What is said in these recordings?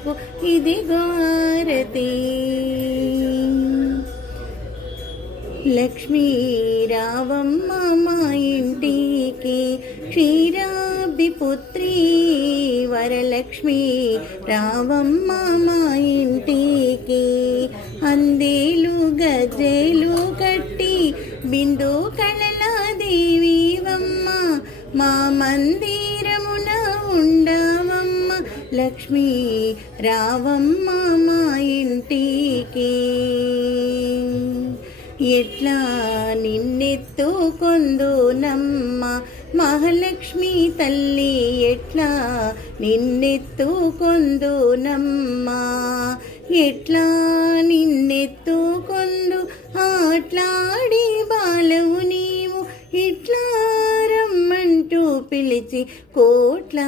నీకు ఇది హారతి. లక్ష్మీ రావమ్మ మా ఇంటికి, క్షీరాబ్ది పుత్రి వరలక్ష్మి రావమ్మ మా ఇంటికి. అందేలు గజ్జెలు కట్టి బిందు కళల దేవివమ్మ, మా మందిరమున ఉండవమ్మ లక్ష్మీ రావమ్మ మా ఇంటికి. ఎట్లా నిన్నెత్తుకొందునమ్మ మహాలక్ష్మి తల్లి, ఎట్లా నిన్నెత్తుకొందునమ్మ, ఎట్లా నిన్నెత్తుకొందు ఆట్లాడి బాలవు నీవు, ఇట్లా రమ్మంటూ పిలిచి కోట్ల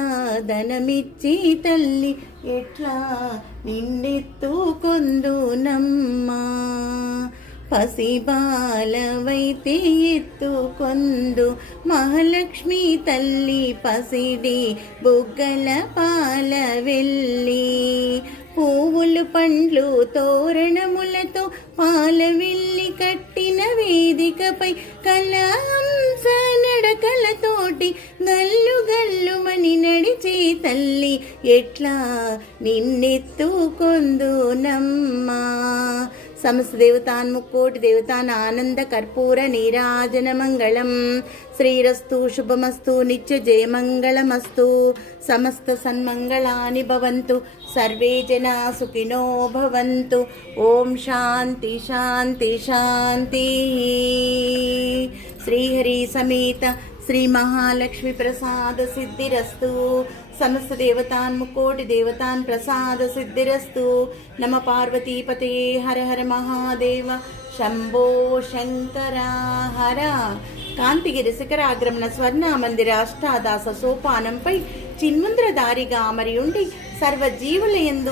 ధనమిచ్చి తల్లి, ఎట్లా నిన్నెత్తుకొందునమ్మా. పసిబాలవైతే ఎత్తుకొందు మహాలక్ష్మి తల్లి, పసిడి బుగ్గల పాల వెళ్ళి, పువ్వులు పండ్లు తోరణములతో పాల వెళ్ళి కట్టిన వేదికపై కళాంస నడకలతోటి గల్లు గల్లుమని నడిచే తల్లి, ఎట్లా నిన్నెత్తుకొందునమ్మా. సమస్త దేవతాన్ ముక్కోటి దేవతాన్ ఆనంద కర్పూర నీరాజన మంగళం. శ్రీరస్తు శుభమస్తు నిత్య జయమంగళమస్తు. సమస్త సన్మంగళాని భవంతు. సర్వే జనా సుఖినో భవంతు. ఓం శాంతి శాంతి శాంతి. శ్రీహరి సమేత శ్రీ మహాలక్ష్మి ప్రసాద సిద్ధిరస్తు. సమస్త దేవతాన్ ముక్కోటి దేవతాన్ ప్రసాద సిద్ధిరస్తు. నమ పార్వతీపతే హర హర మహాదేవ శంభో శంకర హర. కాంతిగిరి శిఖరాగ్రమణ స్వర్ణ మందిర అష్టాదాస సోపానంపై చిన్ముద్రధారిగా అమరి ఉండి సర్వజీవుల యందు